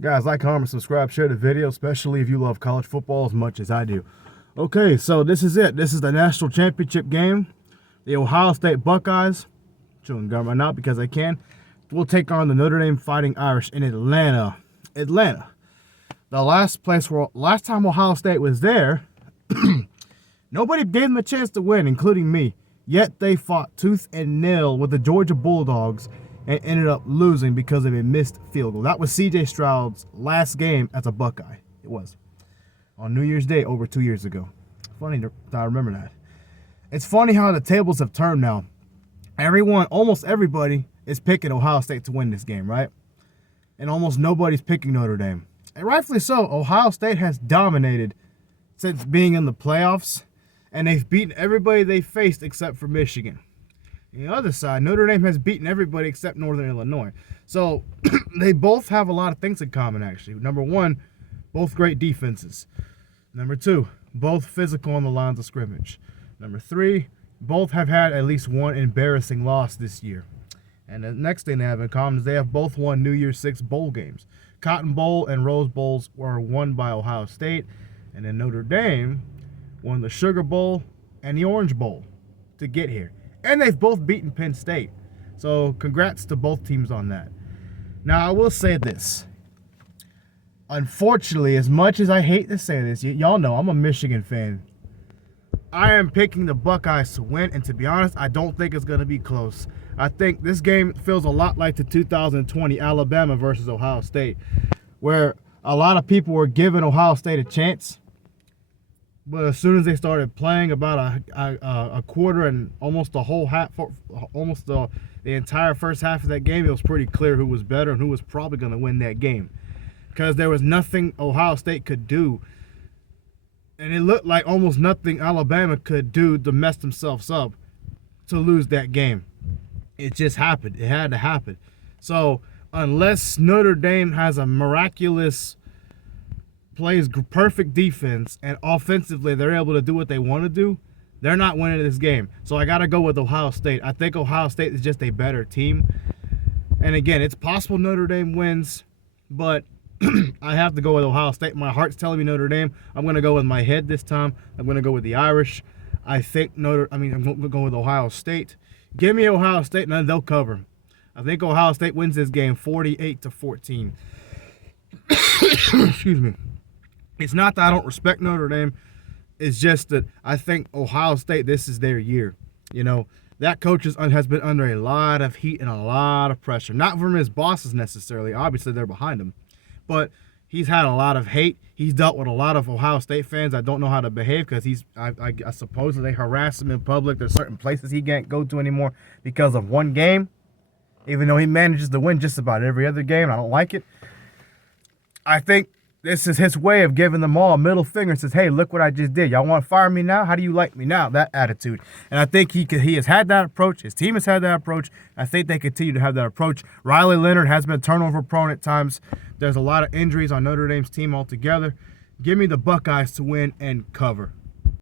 Guys, like, comment, subscribe, share the video, especially if you love college football as much as I do. Okay, so this is it. This is the national championship game. The Ohio State Buckeyes, chewing gum right now because I can, will take on the Notre Dame Fighting Irish in Atlanta. The last time Ohio State was there, nobody gave them a chance to win, including me. Yet they fought tooth and nail with the Georgia Bulldogs and ended up losing because of a missed field goal. That was C.J. Stroud's last game as a Buckeye. It was on New Year's Day over 2 years ago. Funny that I remember that. It's funny how the tables have turned now. Almost everybody is picking Ohio State to win this game, right? And almost nobody's picking Notre Dame. And rightfully so. Ohio State has dominated since being in the playoffs, and they've beaten everybody they faced except for Michigan. On the other side, Notre Dame has beaten everybody except Northern Illinois. So they both have a lot of things in common, actually. Number one, both great defenses. Number two, both physical on the lines of scrimmage. Number three, both have had at least one embarrassing loss this year. And the next thing they have in common is they have both won New Year's Six bowl games. Cotton Bowl and Rose Bowls were won by Ohio State. And then Notre Dame won the Sugar Bowl and the Orange Bowl to get here. And they've both beaten Penn State. So congrats to both teams on that. Now, I will say this. Unfortunately, as much as I hate to say this, y'all know I'm a Michigan fan. I am picking the Buckeyes to win, and to be honest, I don't think it's going to be close. I think this game feels a lot like the 2020 Alabama versus Ohio State, where a lot of people were giving Ohio State a chance. But as soon as they started playing about a quarter and almost the whole half, almost the entire first half of that game, it was pretty clear who was better and who was probably going to win that game. Because there was nothing Ohio State could do. And it looked like almost nothing Alabama could do to mess themselves up to lose that game. It just happened. It had to happen. So unless Notre Dame has a miraculous plays perfect defense, and offensively they're able to do what they want to do, they're not winning this game. So I got to go with Ohio State. I think Ohio State is just a better team. And again, it's possible Notre Dame wins, but I have to go with Ohio State. My heart's telling me Notre Dame. I'm going to go with my head this time. I'm going to go with the Irish. I'm going to go with Ohio State. Give me Ohio State, and then they'll cover. I think Ohio State wins this game 48-14. Excuse me. It's not that I don't respect Notre Dame. It's just that I think Ohio State, this is their year. You know, that coach has been under a lot of heat and a lot of pressure. Not from his bosses necessarily. Obviously, they're behind him. But he's had a lot of hate. He's dealt with a lot of Ohio State fans that don't know how to behave because I suppose they harass him in public. There's certain places he can't go to anymore because of one game. Even though he manages to win just about every other game. I don't like it. I think this is his way of giving them all a middle finger and says, hey, look what I just did. Y'all want to fire me now? How do you like me now? That attitude. And I think he has had that approach. His team has had that approach. I think they continue to have that approach. Riley Leonard has been turnover prone at times. There's a lot of injuries on Notre Dame's team altogether. Give me the Buckeyes to win and cover.